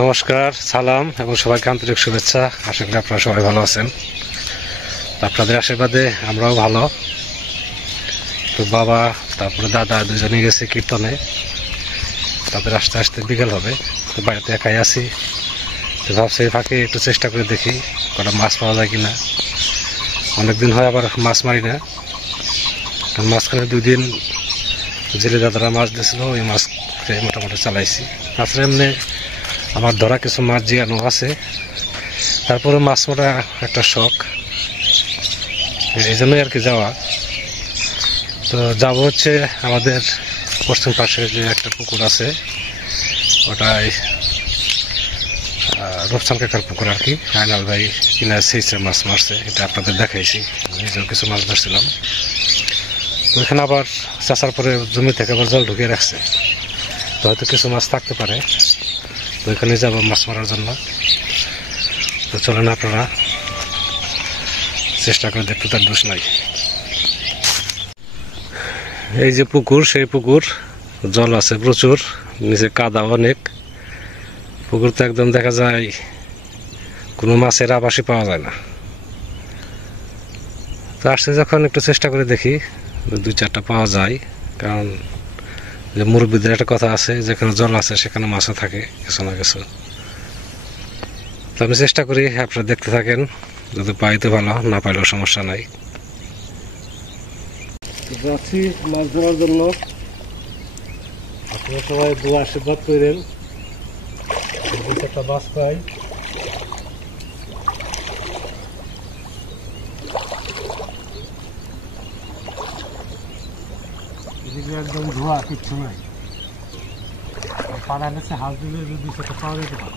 নমস্কার, সালাম এবং সবাইকে আন্তরিক শুভেচ্ছা। আশা করি আপনারা সবাই ভালো আছেন। আপনাদের আশীর্বাদে আমরাও ভালো। তো বাবা তারপরে দাদা দুজনে গেছে কীর্তনে, তাদের আস্তে আস্তে বিকেল হবে। তো বাড়িতে একাই আছি, তো ভাবছি ফাঁকে একটু চেষ্টা করে দেখি কটা মাছ পাওয়া যায় কিনা। অনেকদিন হয় আবার মাছ মারি না, মাঝখানে 2 দিন জেলে দাদারা মাছ দিয়েছিল, ওই মাছ মোটামুটি চালাইছি। তাছাড়া এমনি আমার ধরা কিছু মাছ জিয়ানো আছে, তারপরে মাছ মারা একটা শখ, এই জন্যই আর কি যাওয়া। তো যাব হচ্ছে আমাদের পশ্চিম পাশে যে একটা পুকুর আছে, ওটাই রূপচান কাকার পুকুর আর কি। আইনাল ভাই কিনা সেইসের মাছ মারছে, এটা আপনাদের দেখাইছি। নিজেও কিছু মাছ ধরছিলাম। তো ওইখানে আবার চাষার পরে জমি থেকে আবার জল ঢুকিয়ে রাখছে, তো হয়তো কিছু মাছ থাকতে পারে। তো ওইখানে যাবো মাছ মারার জন্য। তো চলেন আপনারা চেষ্টা করে দেখতে, তার দোষ নাই। এই যে পুকুর, সেই পুকুর, জল আছে প্রচুর, নিচে কাদা অনেক। পুকুর তো একদম দেখা যায় কোনো মাছের আবাসই পাওয়া যায় না। তো আসছে যখন একটু চেষ্টা করে দেখি 2-4টা পাওয়া যায়, কারণ যে মুরব্বীদের একটা কথা আছে, যেখানে জল আছে সেখানে মাছও থাকে কিছু না কিছু। তো আমি চেষ্টা করি, আপনারা দেখতে থাকেন। যদি পাই তো ভালো, না পাইলেও সমস্যা নাই। যাচ্ছি মাছ ধরার জন্য, আপনারা সবাই দোয়া আশীর্বাদ করেন, একটা মাছ পাই। এদিকে একদম ধোয়া, কিচ্ছু নাই। পাড়া গেছে, হাল দিলে যদি সেটা পাওয়া যেতে পারে।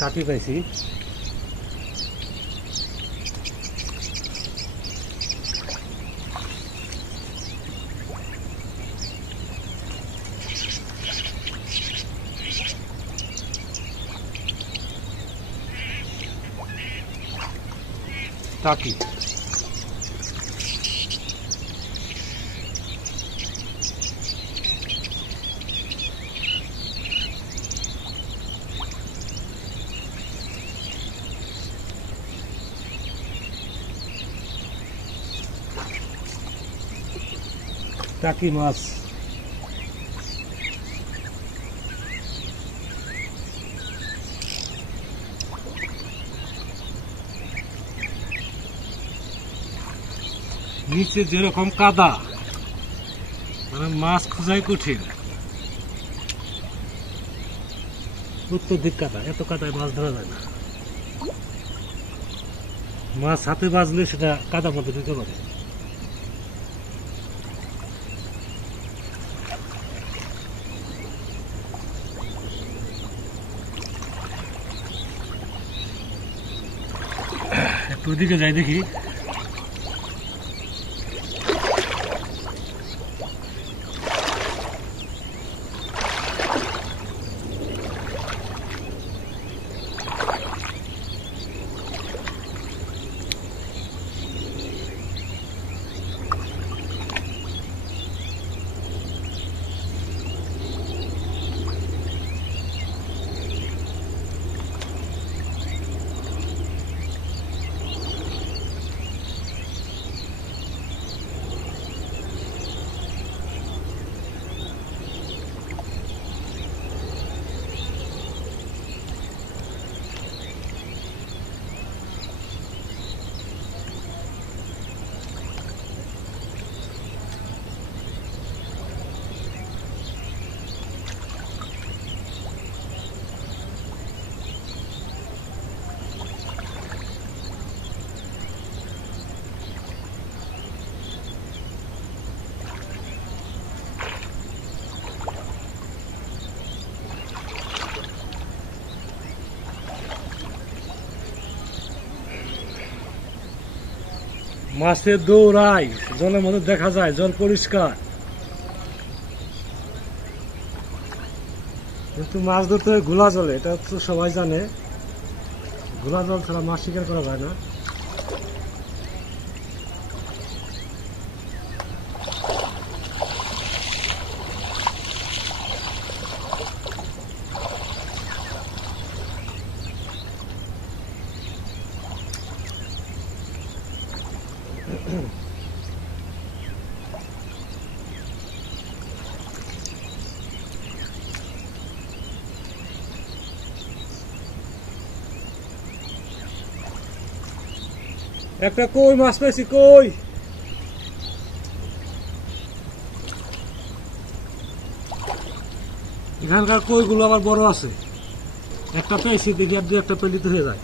কাটি পাইছি, কাটি টাকি মাছ। নিচে যেরকম কাদা, মানে মাছ খোঁজাই কঠিন। অত্যধিক কাদা, এত কাদায় মাছ ধরা যায় না। মাছ হাতে বাজলে সেটা কাদার মধ্যে ঢুকে পড়ে। একটু ওদিকে যাই দেখি। মাছের দৌড়াই, জলের মধ্যে দেখা যায়, জল পরিষ্কার, কিন্তু মাছ ধরতে হয় ঘোলা জলে। এটা তো সবাই জানে, ঘোলা জল ছাড়া মাছ শিকার করা যায় না। একটা কই মাছ পেয়েছি, কই। এখানকার কইগুলো আবার বড় আছে। একটা পেয়েছি, দেখি আর 2-1টা পেলে তো হয়ে যায়।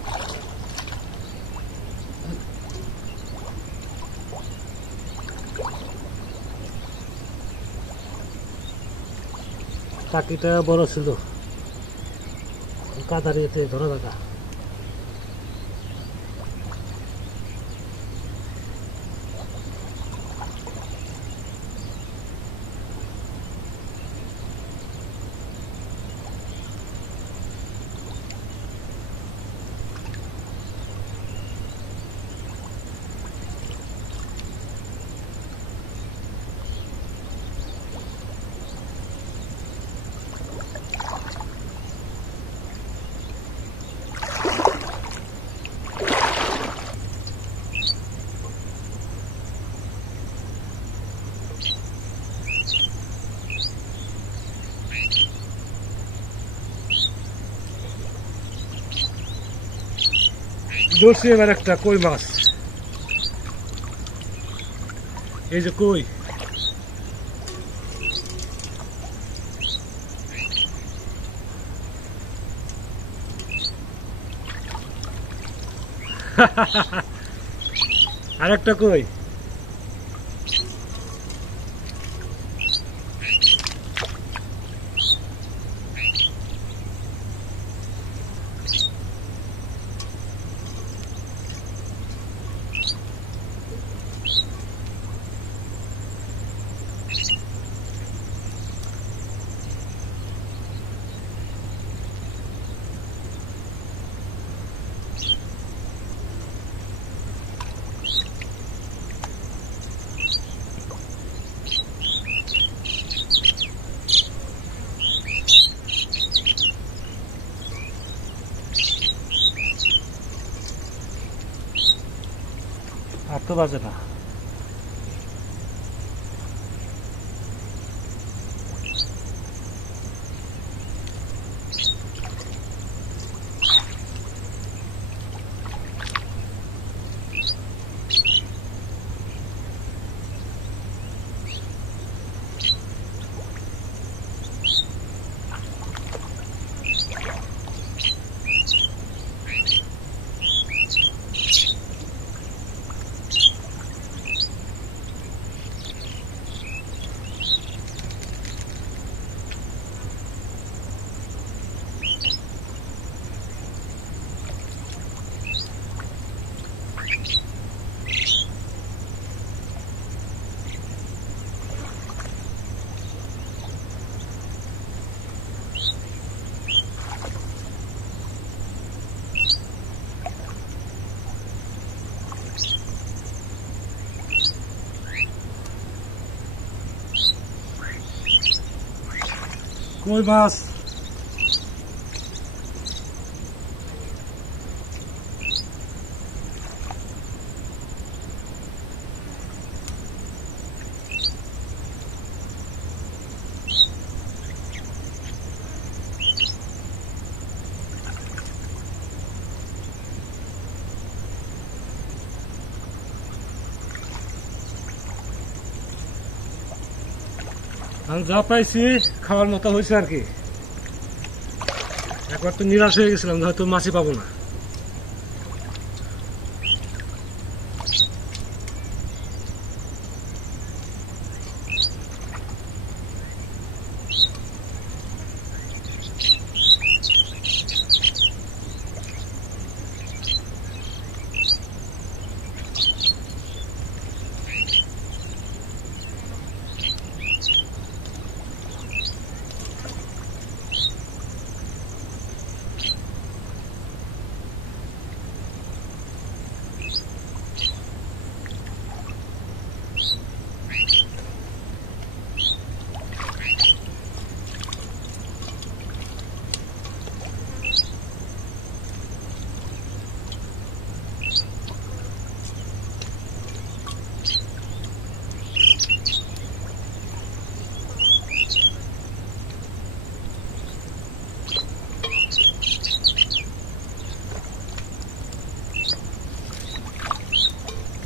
টাকিটা বড় ছিল, কাদারিতে ধরা থাকা। ধরছি এবার একটা কই মাছ, এই যে কই। আর একটা কই। আর তো বাজে না। কই মাছ। আমি যা পাইছি খাওয়ার মতো হয়েছে আর কি। একবার তো নিরাশ হয়ে গেছিলাম, হয়তো মাছই পাবো না।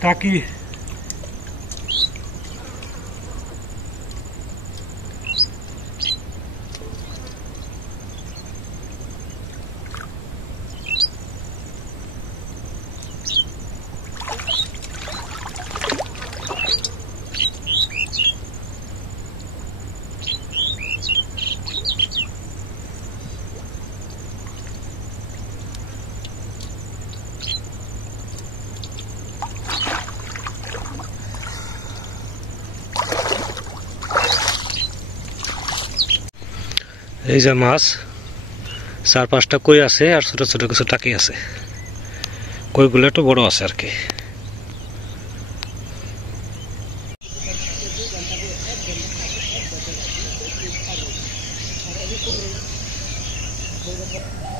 টাকি এই যে মাছ 4-5টা কই আছে আর ছোট ছোট কিছু টাকি আছে কইগুলো একটু বড় আছে আর কি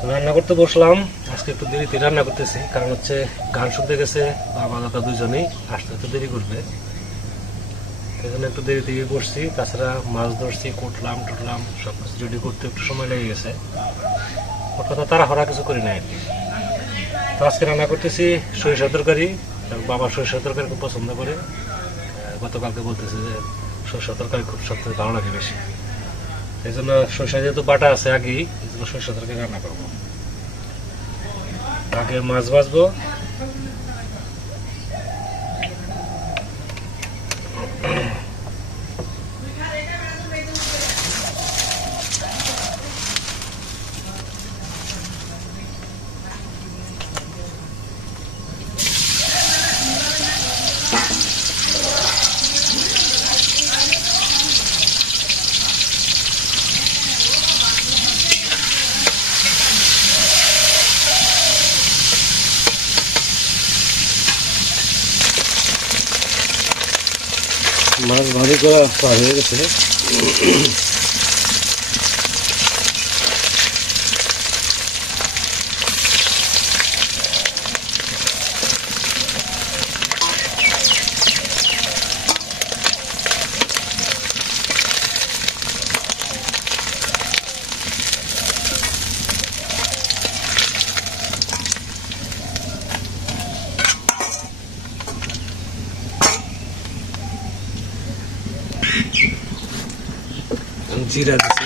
রান্না করতে বসলাম আজকে একটু দেরিতে রান্না করতেছি কারণ হচ্ছে গান শুনতে গেছে বাবা দাদা দুজনেই আসতে একটু দেরি করবে এই জন্য একটু দেরি থেকে বসছি তাছাড়া মাছ ধরছি কুটলাম টুটলাম সবকিছু রেডি করতে একটু সময় লেগে গেছে ওর কথা তাড়াহুড়া কিছু করি নাই তো আজকে রান্না করতেছি সরিষা তরকারি বাবা সরিষা তরকারি খুব পছন্দ করে গতকালকে বলতেছে যে সরিষা তরকারি খুব সবথেকে ভালো লাগে বেশি এই জন্য সরিষা যেহেতু বাটা আছে আগেই এই জন্য সরিষা তরকারি রান্না করবো আগে মাছ ভাজবো মাছ ভালো করা পার হয়ে গেছে জিরা দিচ্ছি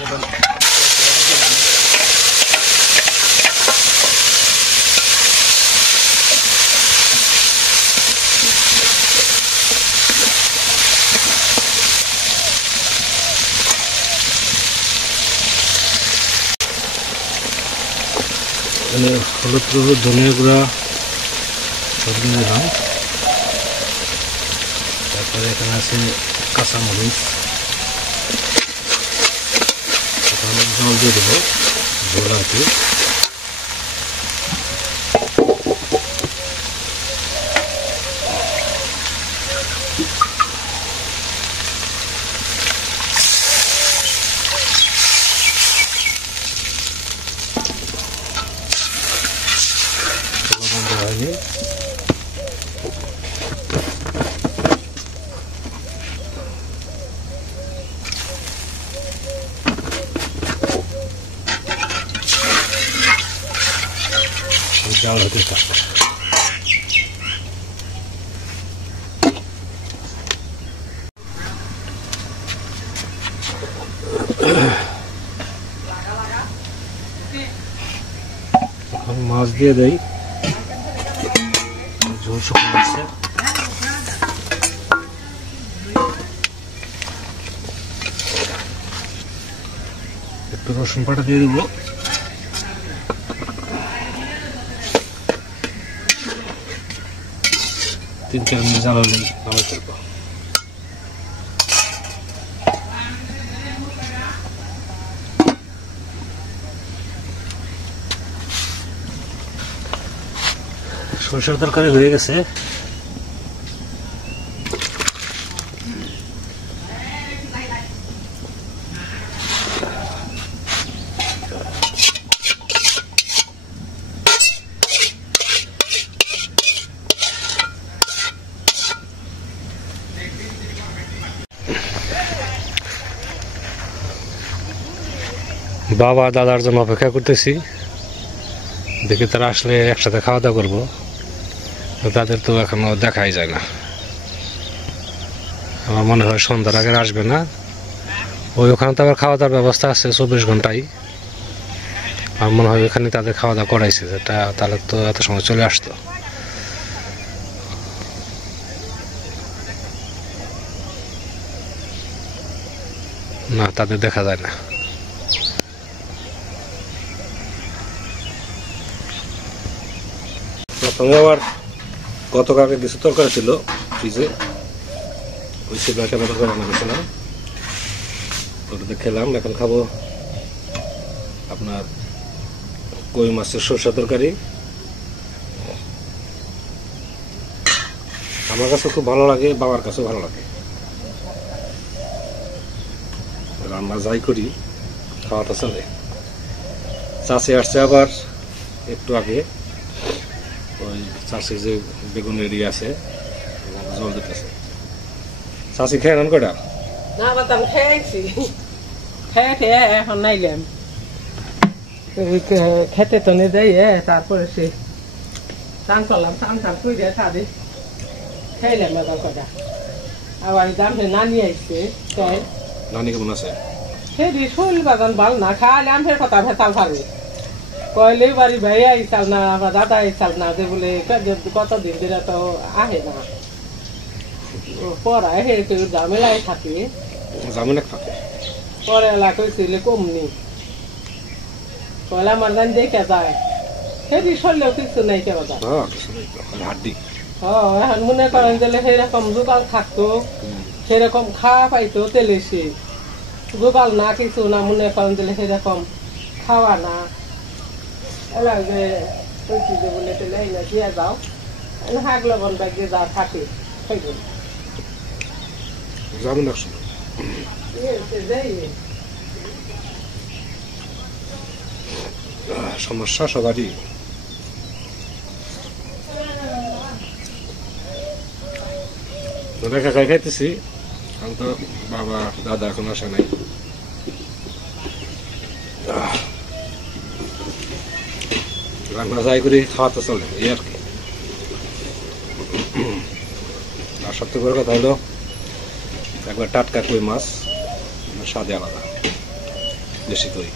হলুদ গুঁড়ো ধনিয়া গুঁড়া সব দিয়ে দিলাম তারপরে এখানে আছে কাঁচামরিচ জল দিয়ে দেবো ঝোল আর কি বন্ধ হয়নি জাল হতে থাক এখন মাছ দিয়ে দেই ঝোল শুকনো আছে একটু রসুন বাটা দিয়ে দেবো 3-4 মিনিট জ্বালালেই ভালো করবো সরষের তরকারি হয়ে গেছে বাবা দাদার জন্য অপেক্ষা করতেছি দেখি তারা আসলে একসাথে খাওয়া দাওয়া করবো তাদের তো এখনো দেখাই যায় না। আমার মনে হয় সন্ধ্যার আগে আসবে না। ওখানে তো আবার খাওয়া দাওয়ার ব্যবস্থা আছে 24 ঘন্টায়। আমার মনে হয় ওখানে তাদের খাওয়া দাওয়া করাইছে, যেটা তাহলে তো এত সময় চলে আসতো না, তাদের দেখা যায় না। প্রথমে আবার গতকালকে কিছু তরকারি ছিল ফ্রিজে, ওই ছিল একটা তরকারি রান্না করেছিলাম, ওটাতে খেলাম। এখন খাবো আপনার কই মাছের সরষা তরকারি। আমার কাছে খুব ভালো লাগে, বাবার কাছেও ভালো লাগে। রান্না যাই করি খাওয়াটা চলে। চাষি আসছে আবার একটু আগে, ওই চাষি যে বেগুনের ইয়ে আছে জল দিতেছে। চাষি খেয়ে নেন কটা? না বাদাম খেয়েছি, খেয়ে এখন নাইলাম খেতে তো নে যাই। তারপরে সে চান করলাম, চান করে সাদে খাইলাম বাদাম কটা। আবার দাম নানি আইসে, নানি কেমন আছে? সেদি শরীর বাগান ভালো না, খাইলে আমের কথা ভেতাল ভালো কইলে বাড়ি ভাই আইসাল না, আমার দাদা আইসাল না, যে বলে কতদিন ধরে তো আহে না, পড়ায় হে তো ঝামেলায় থাকে। পরে এলা কইছিল কমনি, কয়লা আমার জান দেখে যায় সেদি সরলেও কিছু নাই কেবা যায়। এখন মনে করেন যে সেরকম জোগাল থাকতো, সেরকম খাওয়া পাইতো তেলেছি, জোগাল না কিছু না, মনে করেন যে সেরকম খাওয়া না। এলা যে কইছি যে বলে তেলে এই না দিয়ে যাও, হাগ লবণ ব্যাগে যা থাকে খাইব সমস্যা সবারই। দেখা খাইতেছি, আমি তো বাবা দাদা এখন আসে নাই। রান্না যাই করে খাওয়াতে চলে এই আর কি। আর সবথেকে বড় কথা হলো একবার টাটকা কই মাছ স্বাদে আলাদা, দেশি কই।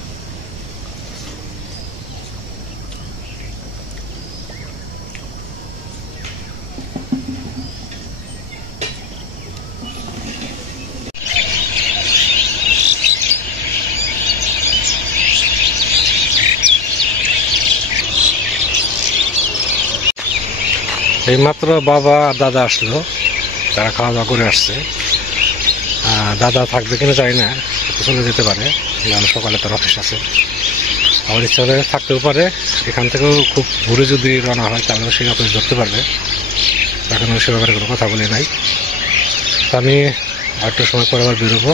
এইমাত্র বাবা আর দাদা আসলো, তারা খাওয়া দাওয়া করে আসছে। দাদা থাকবে কিনা জানি না, চলে যেতে পারে, কারণ সকালে তার অফিস আছে। আমার ইচ্ছা হলে থাকতেও পারে, এখান থেকেও খুব ঘুরে যদি রওনা হয় তাহলে সেই অফিস ধরতে পারবে। এখন সে ব্যাপারে কোনো কথা বলি নাই। আমি আরেকটু সময় পরে আবার বেরোবো,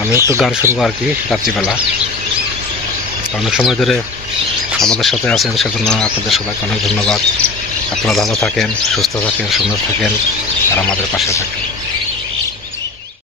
আমি একটু গান শুনবো আর কি রাত্রিবেলা। অনেক সময় ধরে আমাদের সাথে আছেন, সেজন্য আপনাদের সবাইকে অনেক ধন্যবাদ। আপনারা ভালো থাকেন, সুস্থ থাকেন, সুন্দর থাকেন, আর আমাদের পাশে থাকেন।